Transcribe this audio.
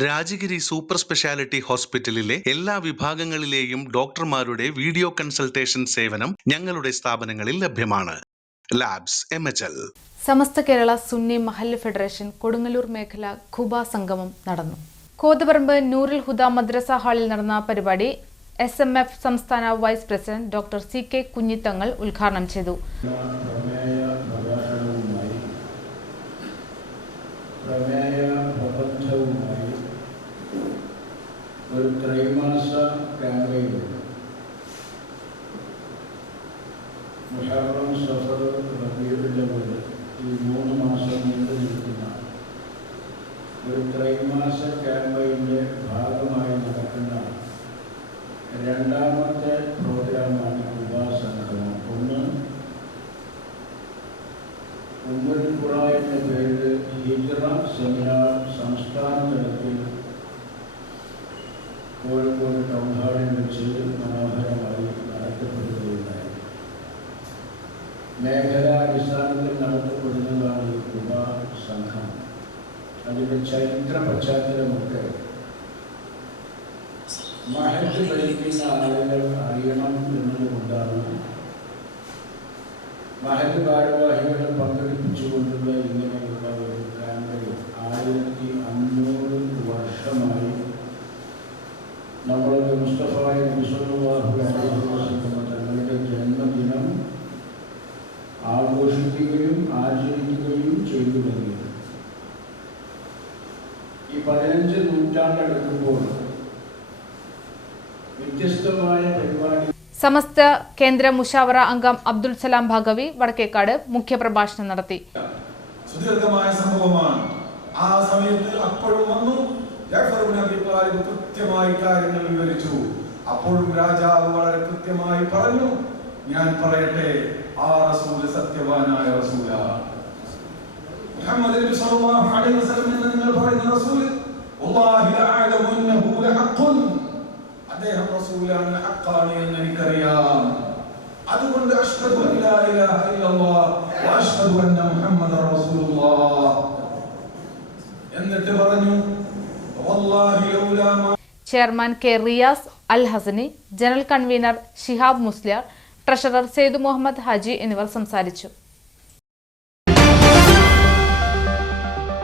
Rajagiri super speciality ഹോസ്പിറ്റലിലെ എല്ലാ വിഭാഗങ്ങളിലെയും ഡോക്ടർമാരുടെ വീഡിയോ കൺസൾട്ടേഷൻ സേവനം ഞങ്ങളുടെ സ്ഥാപനങ്ങളിൽ ലഭ്യമാണ്. Labs M H L. Samastha Kerala Sunni Mahallu federation Kodungallur മേഖല ഖുബ സംഗമം നടന്നു. കോതപറമ്പ് നൂറിൽ ഹുദ മദ്രസ ഹാളിൽ നടന്ന പരിപാടി എസ് എം എഫ് സംസ്ഥാന vice president doctor C K Kunhithangal ഉദ്ഘാടനം ചെയ്തു. പ്രമേയ പ്രഭാഷണവുമായി പ്രമേയ പ്രബന്ധവുമായി ഒരു ത്രൈമാസ ക്യാമ്പയിൻ സഫർ റബീഉൽ ഈ മൂന്ന് മാസം നീണ്ടു നിൽക്കുന്ന ഒരു ത്രൈമാസ ക്യാമ്പയിന്റെ ഭാഗമായി നടക്കുന്ന രണ്ടാമത്തെ പ്രോഗ്രാമാണ് ഉപാസനം ഒന്ന് ഉമ്മൽ ഖുറ എന്ന പേരിൽ ഹിജറ സെമിനാർ സംസ്ഥാന മേഖലാടിസ്ഥാനത്തിൽ നടത്തപ്പെടുന്നതാണ് ഈ സംഘം അതിന്റെ ചരിത്ര പശ്ചാത്തലമൊക്കെ മഹത്ത് ഭരിക്കുന്ന ആളുകൾ അറിയണം എന്നതുകൊണ്ടാണ് മഹത് ഭാരവാഹികളെ പങ്കെടുപ്പിച്ചുകൊണ്ടുള്ള ഇങ്ങനെയുള്ള ഒരു ക്യാമ്പയിൻ ആയിരത്തി അഞ്ഞൂറ് വർഷമായി നമ്മളുടെ മുസ്തഫായ നബിസ്വല്ലാഹു അലൈഹി വസല്ലം തങ്ങളുടെ ജന്മദിനം ആഘോഷിക്കുകയും ആചരിക്കുകയും ചെയ്തു വരികയും ഈ പതിനഞ്ച് നൂറ്റാണ്ടെടുക്കുമ്പോൾ വ്യത്യസ്തമായ പരിപാടി സമസ്ത കേന്ദ്ര മുഷാവറ അംഗം അബ്ദുൽ സലാം ഭാഗവി വടക്കേക്കാട് മുഖ്യപ്രഭാഷണം നടത്തി. സുദീർഘമായ സംഭവമാണ്. ആ സമയത്ത് അപ്പോഴും വന്നു. കൃത്യമായി കാര്യങ്ങൾ വിവരിച്ചു. അപ്പോഴും രാജാവ് വളരെ കൃത്യമായി പറഞ്ഞു. ഞാൻ പറയട്ടെ ആ റസൂൽ സത്യവാനായ റസൂല. മുഹമ്മദ് നബി സല്ലല്ലാഹു അലൈഹി വസല്ലം എന്ന് നിങ്ങൾ പറയുന്ന റസൂൽ അദ്ദേഹം റസൂലാണ് ഹഖാണ് എന്ന് എനിക്കറിയാം. അതുകൊണ്ട് അഷ്ഹദു അല്ലാ ഇലാഹ ഇല്ലല്ലാഹ് വഅഷ്ഹദു അന്ന മുഹമ്മദർ റസൂലുള്ളാഹ് എന്നിട്ട് പറഞ്ഞു വല്ലാഹി ലൗലാ chairman K Riyas Al Hasani general convener Shihab Musliyar treasurer Sayed Muhammad Haji എന്നിവർ സംസാരിച്ചു.